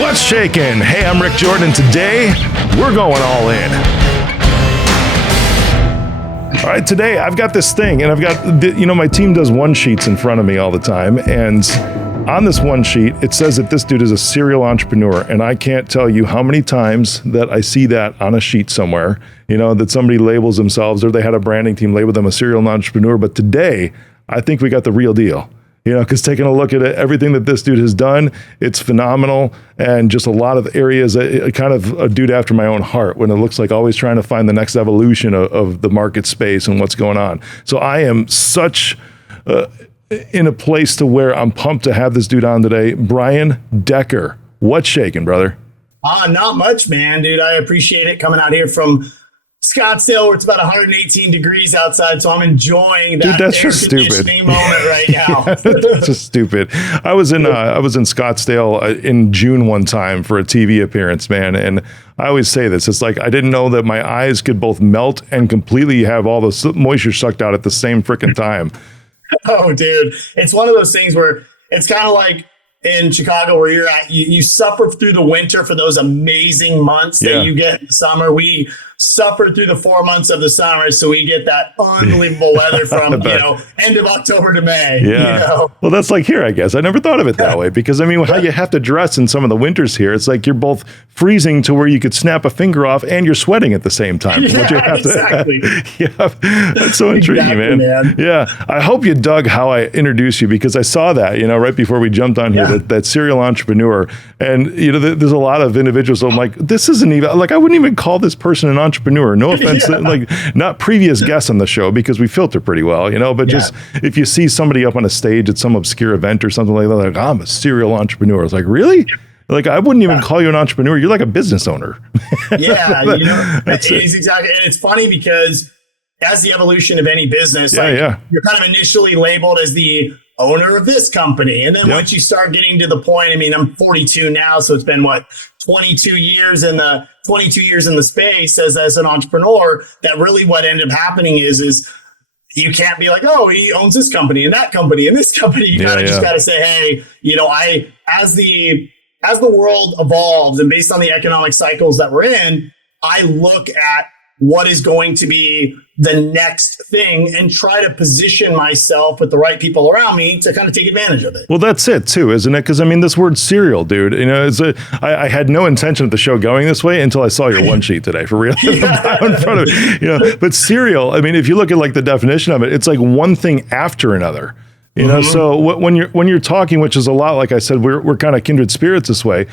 What's shaking? Hey, I'm Rick Jordan. Today, we're going all in. All right, today I've got this thing, and I've got, my team does one sheets in front of me all the time, and on this one sheet, it says that this dude is a serial entrepreneur, and I can't tell you how many times that I see that on a sheet somewhere, that somebody labels themselves, or they had a branding team label them a serial entrepreneur, but today, I think we got the real deal. Because taking a look at it, everything that this dude has done, it's phenomenal, and just a lot of areas, kind of a dude after my own heart, when it looks like always trying to find the next evolution of the market space and what's going on. So I am such in a place to where I'm pumped to have this dude on today. Brian Decker, what's shaking, brother? Not much, man, dude. I appreciate it coming out here from Scottsdale, where it's about 118 degrees outside, so I'm enjoying that. Dude, that's just stupid moment right now. That's just stupid. I was in Scottsdale in June one time for a TV appearance, man, and I always say this. It's like I didn't know that my eyes could both melt and completely have all the moisture sucked out at the same freaking time. Oh, dude, it's one of those things where it's kind of like in Chicago where you're at, you suffer through the winter for those amazing months that you get in the summer. We suffered through the 4 months of the summer, so we get that unbelievable weather from end of October to May. Yeah. Well, that's like here, I guess. I never thought of it that way, because how you have to dress in some of the winters here, it's like you're both freezing to where you could snap a finger off and you're sweating at the same time. Exactly. That's so intriguing, man. Yeah. I hope you dug how I introduced you, because I saw that, right before we jumped on here, that serial entrepreneur. And, there's a lot of individuals who I'm like, this isn't even, like, I wouldn't even call this person an entrepreneur. No offense, like not previous guests on the show, because we filter pretty well, but just if you see somebody up on a stage at some obscure event or something like that, like, I'm a serial entrepreneur. It's like, really? Like, I wouldn't even call you an entrepreneur. You're like a business owner. That's exactly. And it's funny because as the evolution of any business, you're kind of initially labeled as the owner of this company. And then once you start getting to the point, I'm 42 now, so it's been 22 years in the space as an entrepreneur, that really what ended up happening is you can't be like, oh, he owns this company and that company and this company. You just got to say, hey, I, as the world evolves and based on the economic cycles that we're in, I look at what is going to be the next thing and try to position myself with the right people around me to kind of take advantage of it. Well, that's it too, isn't it? Because this word serial, dude, I had no intention of the show going this way until I saw your one sheet today, for real. In front of me, but serial, if you look at like the definition of it, it's like one thing after another. So when you're talking, which is a lot, like I said, we're kind of kindred spirits this way.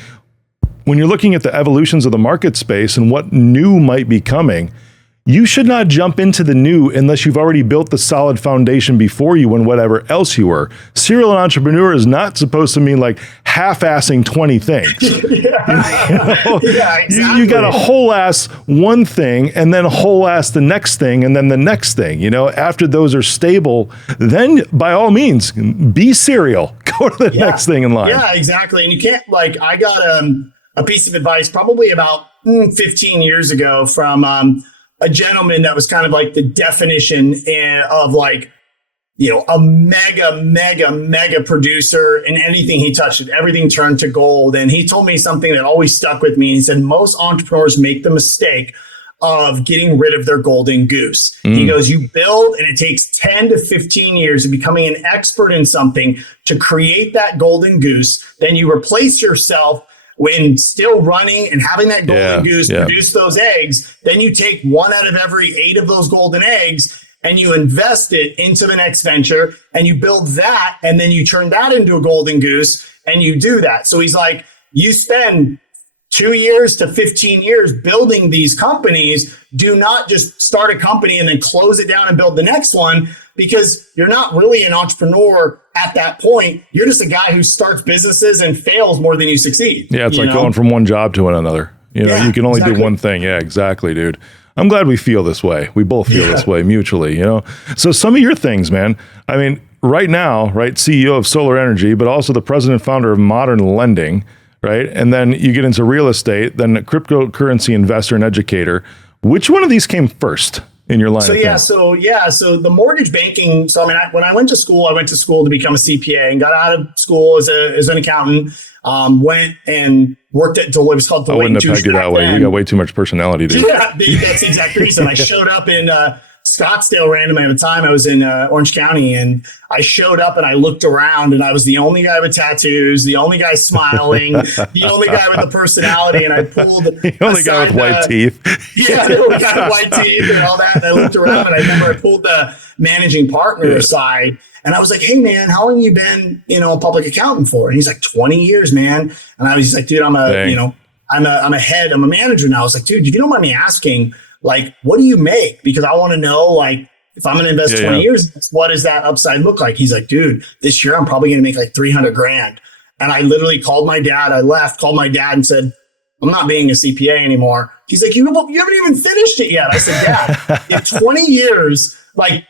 When you're looking at the evolutions of the market space and what new might be coming, you should not jump into the new unless you've already built the solid foundation before you and whatever else you were. Serial entrepreneur is not supposed to mean like half-assing 20 things. Exactly. You got to whole ass one thing and then whole ass the next thing and then the next thing. After those are stable, then by all means, be serial. Go to the next thing in line. Yeah, exactly. And you can't, I got a piece of advice probably about 15 years ago from a gentleman that was kind of like the definition of a mega producer, and anything he touched, everything turned to gold. And he told me something that always stuck with me. He said, most entrepreneurs make the mistake of getting rid of their golden goose. He goes, you build, and it takes 10 to 15 years of becoming an expert in something to create that golden goose. Then you replace yourself when still running and having that golden goose produce those eggs. Then you take 1 out of every 8 of those golden eggs and you invest it into the next venture, and you build that, and then you turn that into a golden goose, and you do that. So he's like, you spend 2 years to 15 years building these companies. Do not just start a company and then close it down and build the next one, because you're not really an entrepreneur at that point. You're just a guy who starts businesses and fails more than you succeed. Yeah, it's like going from one job to another. You can only do one thing. Yeah, exactly, dude. I'm glad we feel this way. We both feel this way mutually, So some of your things, man, right now, CEO of Solar Energy, but also the president and founder of Modern Lending, right? And then you get into real estate, then a cryptocurrency investor and educator. Which one of these came first? in your line of things? So the mortgage banking. So I mean, when I went to school to become a CPA and got out of school as an accountant. Went and worked at Deloitte. It was called Deloitte. I wouldn't have pegged you that way. You got way too much personality, dude. Yeah, that's the exact reason. I showed up in Scottsdale randomly at the time. I was in Orange County, and I showed up and I looked around, and I was the only guy with tattoos, the only guy smiling, the only guy with the personality, and I pulled the only guy with white teeth. Yeah, the only guy with white teeth and all that. And I looked around, and I remember I pulled the managing partner aside. And I was like, hey, man, how long have you been, a public accountant for? And he's like, 20 years, man. And I was like, dude, I'm a head, I'm a manager now. I was like, dude, if you don't mind me asking, like, what do you make? Because I want to know, like, if I'm going to invest 20 years, what does that upside look like? He's like, dude, this year I'm probably going to make like 300 grand. And I literally called my dad. Called my dad and said, I'm not being a CPA anymore. He's like, you haven't even finished it yet. I said, Dad, in 20 years, like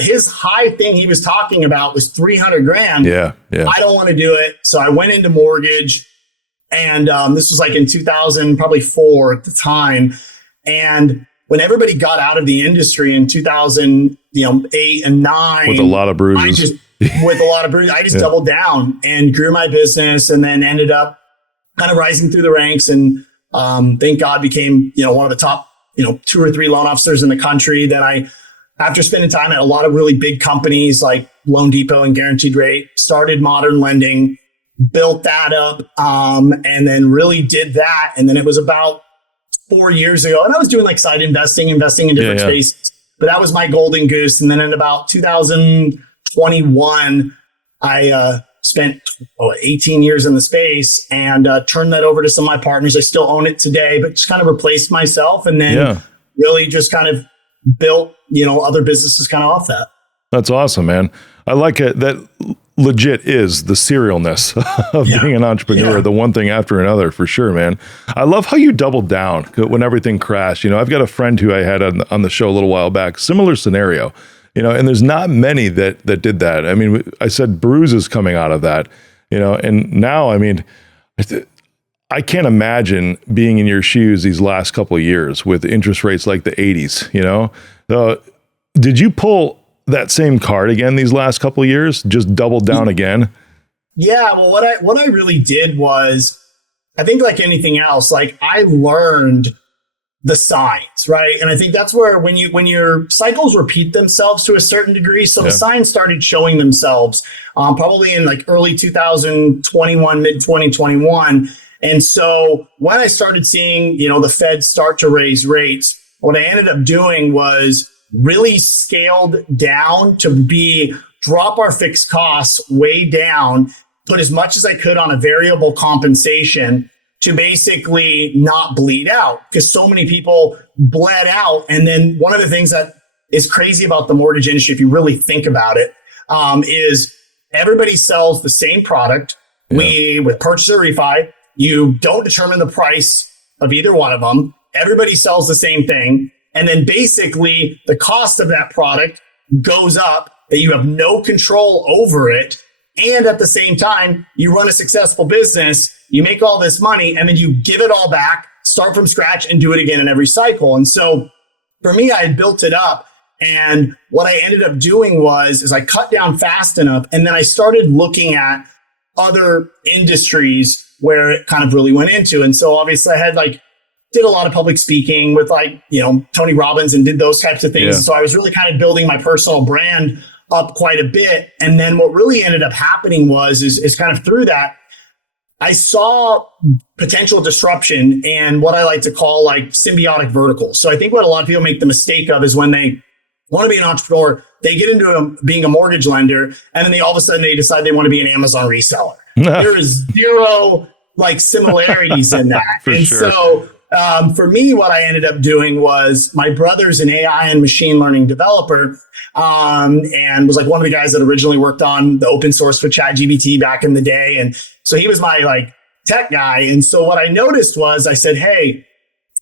his high thing he was talking about was 300 grand. Yeah. I don't want to do it. So I went into mortgage, and this was like in 2000, probably 4 at the time. And when everybody got out of the industry in 2008 and 9, with a lot of bruises, I just doubled down and grew my business, and then ended up kind of rising through the ranks, and thank God became, one of the top, 2 or 3 loan officers in the country. That after spending time at a lot of really big companies like Loan Depot and Guaranteed Rate, started Modern Lending, built that up, and then really did that. And then it was about 4 years ago, and I was doing like side investing in different spaces, but that was my golden goose. And then in about 2021, I spent 18 years in the space, and turned that over to some of my partners. I still own it today, but just kind of replaced myself, and then really just kind of built, other businesses kind of off that. That's awesome, man. I like it. That legit is the serialness of being an entrepreneur, the one thing after another, for sure, man. I love how you doubled down when everything crashed. I've got a friend who I had on the show a little while back, similar scenario, and there's not many that did that. I mean, I said bruises coming out of that, and now, I mean, I can't imagine being in your shoes these last couple of years with interest rates like the 80s, did you pull that same card again these last couple of years? Just double down again? Yeah. Well, what I really did was, I think like anything else, like I learned the signs, right? And I think that's where when your cycles repeat themselves to a certain degree. So the signs started showing themselves probably in like early 2021, mid 2021. And so when I started seeing, the Fed start to raise rates, what I ended up doing was really scaled down to drop our fixed costs way down, put as much as I could on a variable compensation to basically not bleed out, because so many people bled out. And then one of the things that is crazy about the mortgage industry, if you really think about it, is everybody sells the same product. With purchase or refi, you don't determine the price of either one of them. Everybody sells the same thing. And then basically the cost of that product goes up, that you have no control over it. And at the same time, you run a successful business, you make all this money, and then you give it all back, start from scratch, and do it again in every cycle. And so for me, I had built it up. And what I ended up doing is I cut down fast enough. And then I started looking at other industries where it kind of really went into. And so obviously I had did a lot of public speaking with Tony Robbins, and did those types of things. Yeah. So I was really kind of building my personal brand up quite a bit. And then what really ended up happening is kind of through that, I saw potential disruption and what I like to call symbiotic verticals. So I think what a lot of people make the mistake of is when they want to be an entrepreneur, they get into being a mortgage lender, and then all of a sudden they decide they want to be an Amazon reseller. There is zero similarities in that. And sure. So for me, what I ended up doing was, my brother's an AI and machine learning developer, and was one of the guys that originally worked on the open source for ChatGPT back in the day. And so he was my tech guy. And so what I noticed was, I said, hey,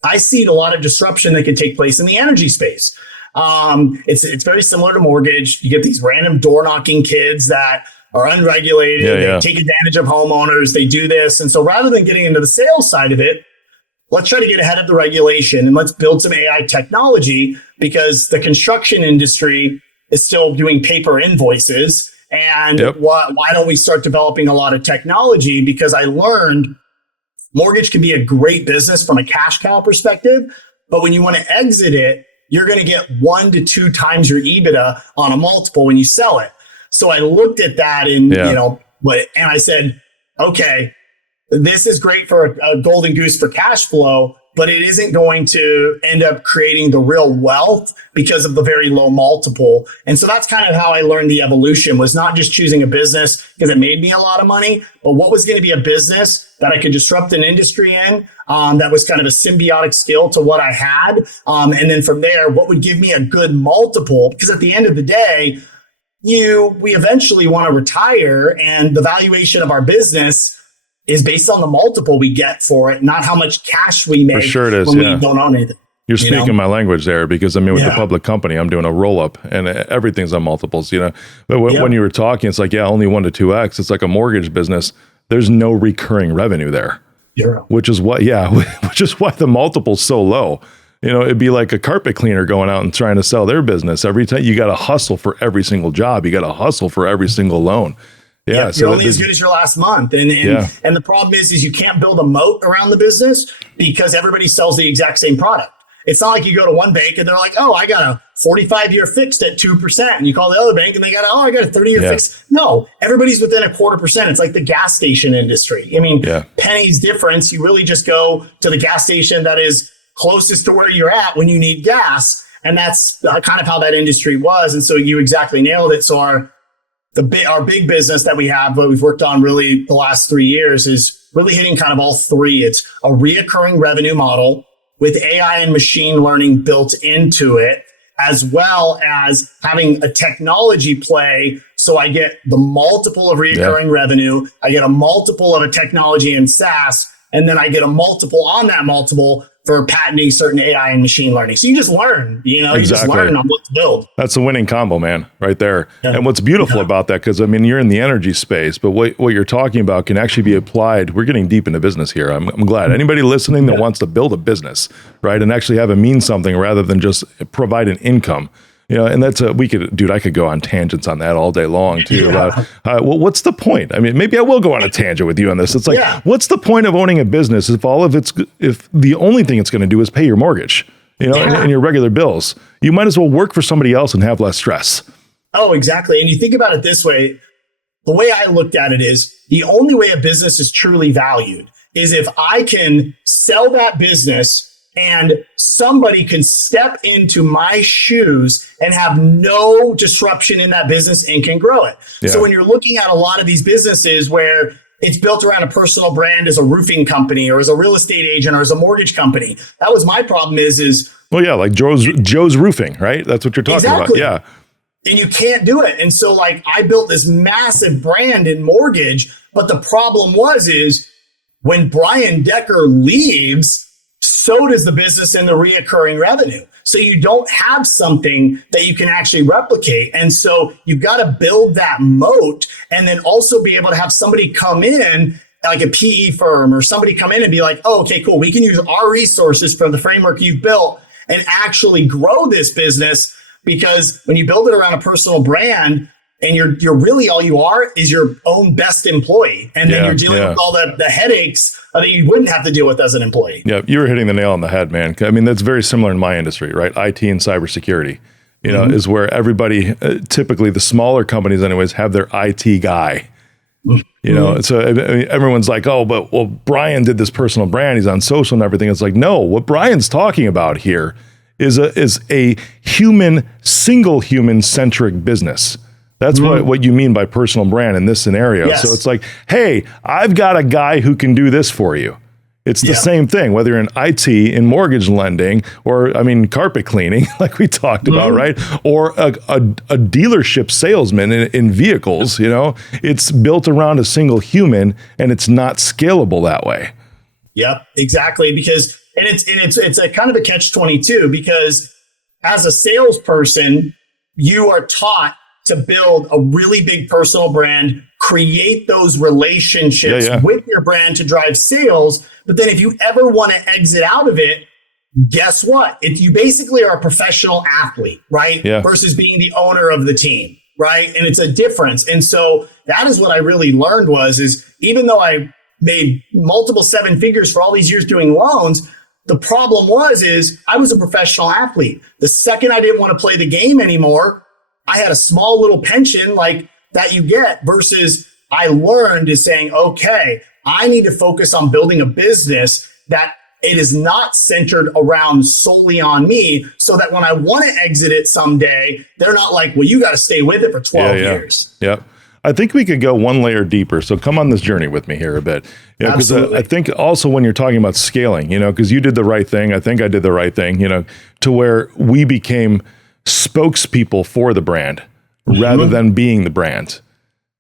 I see a lot of disruption that could take place in the energy space. It's very similar to mortgage. You get these random door knocking kids that are unregulated. They take advantage of homeowners. They do this. And so rather than getting into the sales side of it, let's try to get ahead of the regulation and let's build some AI technology, because the construction industry is still doing paper invoices. And why don't we start developing a lot of technology? Because I learned mortgage can be a great business from a cash cow perspective, but when you want to exit it, you're going to get 1 to 2 times your EBITDA on a multiple when you sell it. So I looked at that and and I said, okay, this is great for a golden goose for cash flow, but it isn't going to end up creating the real wealth because of the very low multiple. And so that's kind of how I learned the evolution, was not just choosing a business because it made me a lot of money, but what was going to be a business that I could disrupt an industry in, that was kind of a symbiotic skill to what I had. And then from there, what would give me a good multiple? Because at the end of the day, we eventually want to retire, and the valuation of our business is based on the multiple we get for it, not how much cash we make. For sure it is, when we don't own anything. You're speaking my language there, because with the public company, I'm doing a roll up and everything's on multiples, But when you were talking, it's like, only 1 to 2x. It's like a mortgage business. There's no recurring revenue there, which is why the multiple's so low. It'd be like a carpet cleaner going out and trying to sell their business. Every time you got to hustle for every single job, you got to hustle for every single loan. So you're only as good as your last month. And the problem is you can't build a moat around the business because everybody sells the exact same product. It's not like you go to one bank and they're like, oh, I got a 45-year fixed at 2%. And you call the other bank and they got, I got a 30-year fixed. No, everybody's within 0.25%. It's like the gas station industry. I mean, pennies difference. You really just go to the gas station that is closest to where you're at when you need gas. And that's kind of how that industry was. And so you exactly nailed it. So our big business that we have, what we've worked on really the last 3 years, is really hitting kind of all three. It's a reoccurring revenue model with AI and machine learning built into it, as well as having a technology play. So I get the multiple of reoccurring revenue. I get a multiple of a technology in SaaS, and then I get a multiple on that multiple for patenting certain AI and machine learning. So you just learn, you just learn on what to build. That's a winning combo, man, right there. Yeah. And what's beautiful about that, because you're in the energy space, but what you're talking about can actually be applied. We're getting deep into business here. I'm glad. Anybody listening that wants to build a business, right, and actually have it mean something rather than just provide an income. And that's I could go on tangents on that all day long too. About what's the point? Maybe I will go on a tangent with you on this. It's like, what's the point of owning a business if the only thing it's going to do is pay your mortgage, and your regular bills? You might as well work for somebody else and have less stress. Oh, exactly. And you think about it this way, the way I looked at it is the only way a business is truly valued is if I can sell that business and somebody can step into my shoes and have no disruption in that business and can grow it. Yeah. So when you're looking at a lot of these businesses where it's built around a personal brand as a roofing company or as a real estate agent or as a mortgage company, that was my problem like Joe's Roofing, right? That's what you're talking about. Yeah. And you can't do it. And so I built this massive brand in mortgage, but the problem is when Brian Decker leaves, so does the business and the reoccurring revenue. So you don't have something that you can actually replicate. And so you've got to build that moat and then also be able to have somebody come in, like a PE firm or somebody come in and be like, oh, okay, cool. We can use our resources from the framework you've built and actually grow this business. Because when you build it around a personal brand, and you're really all you are is your own best employee. And then you're dealing with all the headaches that you wouldn't have to deal with as an employee. Yeah, you were hitting the nail on the head, man. That's very similar in my industry, right? IT and cybersecurity, is where everybody, typically the smaller companies anyways, have their IT guy. So everyone's like, well, Brian did this personal brand. He's on social and everything. It's like, no, what Brian's talking about here is a single human centric business. That's what you mean by personal brand in this scenario. Yes. So it's like, hey, I've got a guy who can do this for you. It's the same thing, whether you're in IT, in mortgage lending, or carpet cleaning, like we talked about, right? Or a dealership salesman in vehicles. It's built around a single human, and it's not scalable that way. Yep, exactly. Because it's a kind of a catch-22, because as a salesperson, you are taught to build a really big personal brand, create those relationships with your brand to drive sales. But then if you ever want to exit out of it, guess what? You basically are a professional athlete, right? Versus being the owner of the team, right? And it's a difference. And so that is what I really learned is even though I made multiple seven figures for all these years doing loans, the problem is I was a professional athlete. The second I didn't want to play the game anymore, I had a small little pension like that you get, versus I learned is saying, okay, I need to focus on building a business that it is not centered around solely on me, so that when I want to exit it someday, they're not like, well, you got to stay with it for 12 years. Yeah. I think we could go one layer deeper. So come on this journey with me here a bit. Because I think also when you're talking about scaling, because you did the right thing. I think I did the right thing, to where we became spokespeople for the brand rather than being the brand.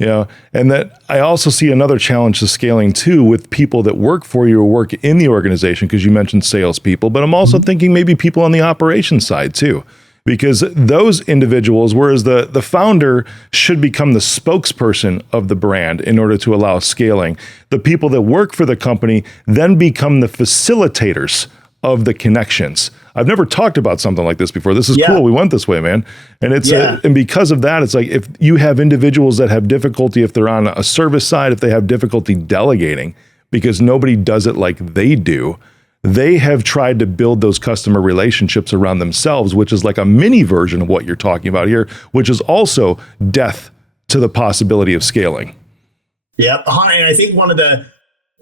And that I also see another challenge to scaling too with people that work for you or work in the organization, because you mentioned salespeople, but I'm also thinking maybe people on the operations side too, because those individuals, whereas the founder should become the spokesperson of the brand in order to allow scaling, the people that work for the company then become the facilitators of the connections. I've never talked about something like this before. This is cool. We went this way, man. And it's and because of that, it's like if you have individuals that have difficulty, if they're on a service side, if they have difficulty delegating because nobody does it like they do, they have tried to build those customer relationships around themselves, which is like a mini version of what you're talking about here, which is also death to the possibility of scaling. Yep. And I think one of the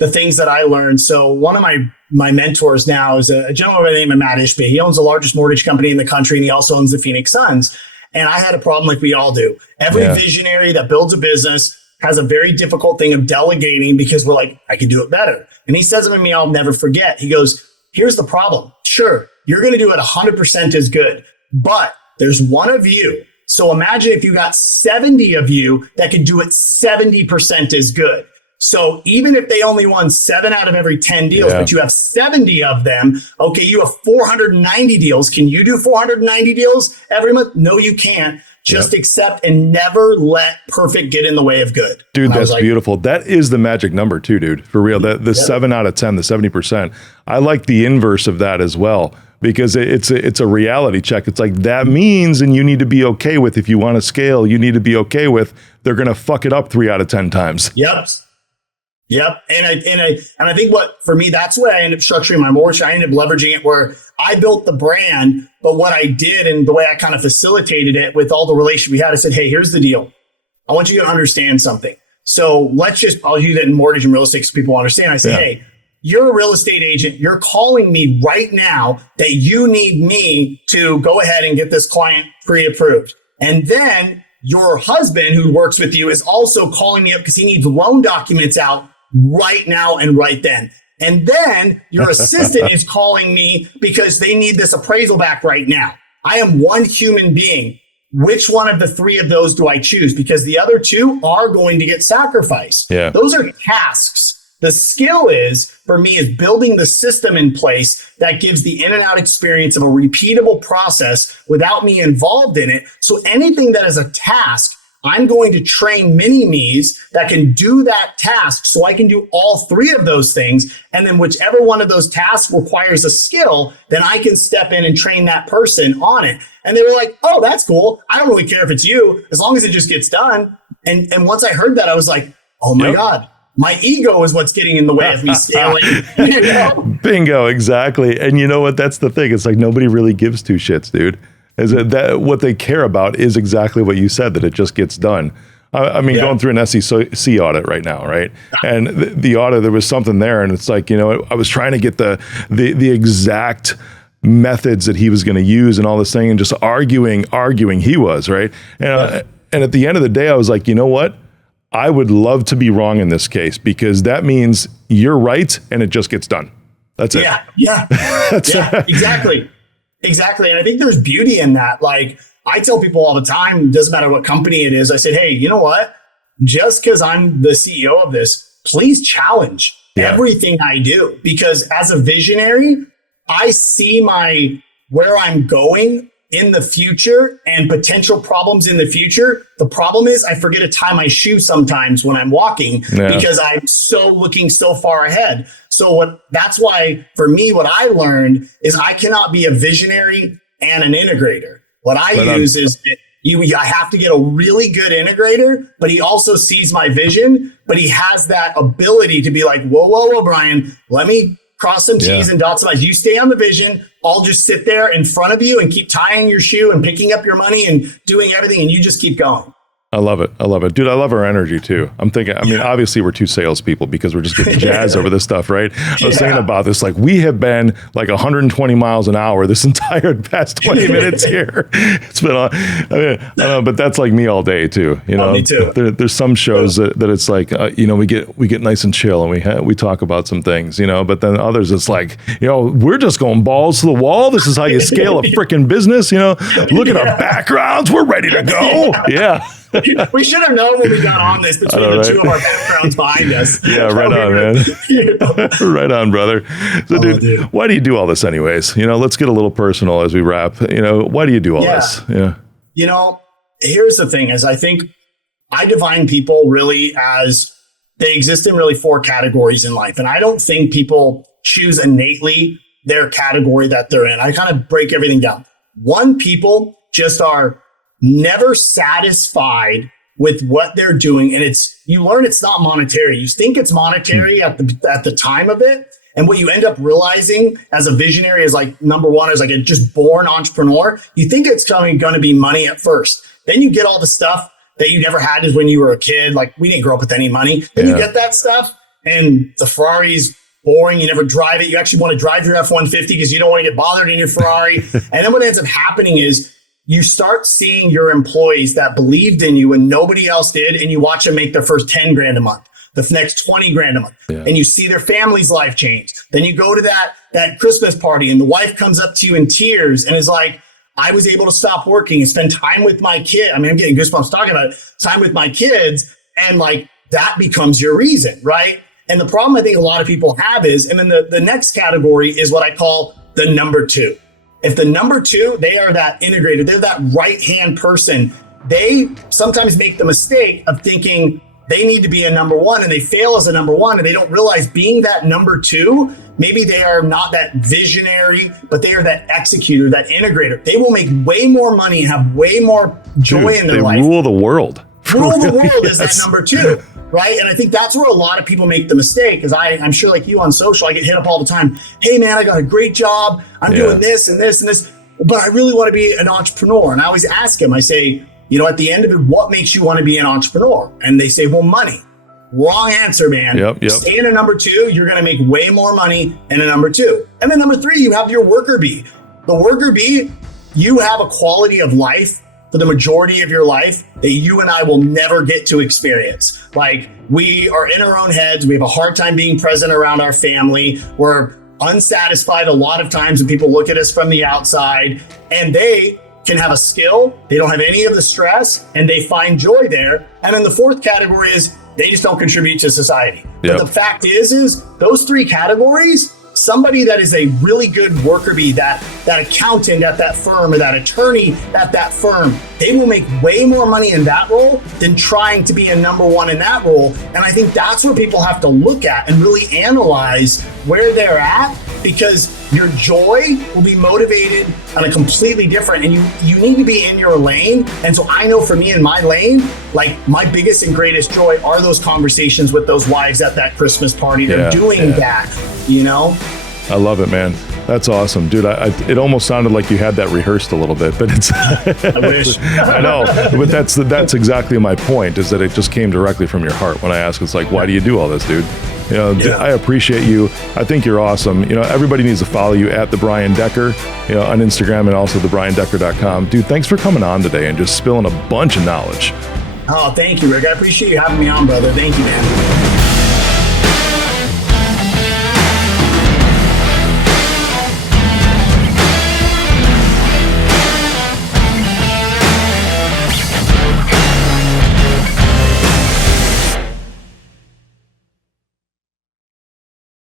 things that I learned, so one of my mentors now is a gentleman by the name of Matt Ishby. He owns the largest mortgage company in the country, and he also owns the Phoenix Suns. And I had a problem like we all do. Every visionary that builds a business has a very difficult thing of delegating, because we're like, I can do it better. And he says something to me I'll never forget. He goes, here's the problem. Sure, you're going to do it 100% as good, but there's one of you. So imagine if you got 70 of you that could do it 70% as good. So even if they only won 7 out of every 10 deals, but you have 70 of them, okay, you have 490 deals. Can you do 490 deals every month? No, you can't. Just accept and never let perfect get in the way of good. Dude, that's beautiful. That is the magic number too, dude. For real. The 7 out of 10, the 70%. I like the inverse of that as well, because it's a reality check. It's like that means, and you need to be okay with, if you want to scale, you need to be okay with, they're going to fuck it up 3 out of 10 times. Yep. And I think for me, that's why I ended up structuring my mortgage. I ended up leveraging it where I built the brand, but what I did and the way I kind of facilitated it with all the relation we had, I said, hey, here's the deal. I want you to understand something. So I'll use it in mortgage and real estate so people understand. I say, hey, you're a real estate agent. You're calling me right now that you need me to go ahead and get this client pre-approved. And then your husband who works with you is also calling me up because he needs loan documents out right now and right then. And then your assistant is calling me because they need this appraisal back right now. I am one human being. Which one of the 3 of those do I choose? Because the other 2 are going to get sacrificed. Those are tasks. The skill for me is building the system in place that gives the in and out experience of a repeatable process without me involved in it. So anything that is a task, I'm going to train mini-me's that can do that task so I can do all 3 of those things. And then whichever one of those tasks requires a skill, then I can step in and train that person on it. And they were like, oh, that's cool. I don't really care if it's you, as long as it just gets done. And once I heard that, I was like, oh my God, my ego is what's getting in the way of me scaling. Bingo, exactly. And you know what? That's the thing. It's like nobody really gives 2 shits, dude. Is that what they care about is exactly what you said, that it just gets done. I mean, going through an SEC audit right now, right? And the audit, there was something there, and it's like, I was trying to get the exact methods that he was going to use and all this thing, and just arguing he was, right? And at the end of the day, I was like, you know what? I would love to be wrong in this case, because that means you're right and it just gets done. That's it. Yeah, exactly. Exactly. And I think there's beauty in that. Like I tell people all the time, doesn't matter what company it is. I said, hey, you know what? Just because I'm the CEO of this, please challenge everything I do. Because as a visionary, I see where I'm going in the future and potential problems in the future. The problem is I forget to tie my shoe sometimes when I'm walking because I'm looking so far ahead. So that's why for me, what I learned is I cannot be a visionary and an integrator. What I use is I have to get a really good integrator, but he also sees my vision, but he has that ability to be like, whoa, Brian, let me cross some T's and dot some I's. You stay on the vision. I'll just sit there in front of you and keep tying your shoe and picking up your money and doing everything. And you just keep going. I love it. Dude, I love our energy too. I'm thinking, I mean, obviously we're two salespeople because we're just getting jazzed over this stuff, right? I was thinking about this, like we have been like 120 miles an hour this entire past 20 minutes here. It's been, I don't know, but that's like me all day too. You know, me too. There's some shows that it's like, you know, we get nice and chill and we talk about some things, you know, but then others it's like, you know, we're just going balls to the wall. This is how you scale a freaking business, you know, look at our backgrounds. We're ready to go. Yeah. We should have known when we got on this between the two of our backgrounds behind us. Yeah, right on, man. You know? Right on, brother. So, dude, why do you do all this anyways? You know, let's get a little personal as we wrap. You know, why do you do all this? Yeah. You know, here's the thing is I think I define people really as they exist in really 4 categories in life. And I don't think people choose innately their category that they're in. I kind of break everything down. One, people just are never satisfied with what they're doing. And you learn it's not monetary. You think it's monetary at the time of it. And what you end up realizing as a visionary is like, number one, is like a just born entrepreneur. You think it's going to be money at first. Then you get all the stuff that you never had is when you were a kid. Like we didn't grow up with any money. Then you get that stuff and the Ferrari's boring. You never drive it. You actually want to drive your F-150 because you don't want to get bothered in your Ferrari. And then what ends up happening is you start seeing your employees that believed in you when nobody else did, and you watch them make their first 10 grand a month, the next 20 grand a month, and you see their family's life change. Then you go to that Christmas party and the wife comes up to you in tears and is like, I was able to stop working and spend time with my kid. I mean, I'm getting goosebumps talking about it, time with my kids. And like, that becomes your reason, right? And the problem I think a lot of people have is, and then the next category is what I call the number 2. If the number 2, they are that integrator, they're that right-hand person, they sometimes make the mistake of thinking they need to be a number 1 and they fail as a number 1 and they don't realize being that number 2, maybe they are not that visionary, but they are that executor, that integrator. They will make way more money and have way more joy in their life. They rule the world. Rule the world is that number 2. Right. And I think that's where a lot of people make the mistake, because I'm sure like you on social, I get hit up all the time. Hey, man, I got a great job. I'm doing this and this and this, but I really want to be an entrepreneur. And I always ask them, I say, you know, at the end of it, what makes you want to be an entrepreneur? And they say, well, money. Wrong answer, man. Yep. Stay in a number 2. You're going to make way more money in a number 2. And then number 3, you have your worker bee. The worker bee, you have a quality of life for the majority of your life that you and I will never get to experience. Like, we are in our own heads. We have a hard time being present around our family. We're unsatisfied a lot of times when people look at us from the outside, and they can have a skill. They don't have any of the stress and they find joy there. And then the 4th category is they just don't contribute to society. But the fact is those 3 categories, somebody that is a really good worker bee, that accountant at that firm or that attorney at that firm, they will make way more money in that role than trying to be a number 1 in that role. And I think that's where people have to look at and really analyze where they're at, because your joy will be motivated on a completely different, and you need to be in your lane. And so I know for me in my lane, like my biggest and greatest joy are those conversations with those wives at that Christmas party. They're doing that, you know? I love it, man. That's awesome, dude. It almost sounded like you had that rehearsed a little bit, but it's. I wish. I know, but that's exactly my point. Is that it just came directly from your heart when I asked. It's like, why do you do all this, dude? You know, I appreciate you. I think you're awesome. You know, everybody needs to follow you at the Brian Decker, you know, on Instagram, and also thebriandecker.com. Dude, thanks for coming on today and just spilling a bunch of knowledge. Oh, thank you, Rick. I appreciate you having me on, brother. Thank you, man.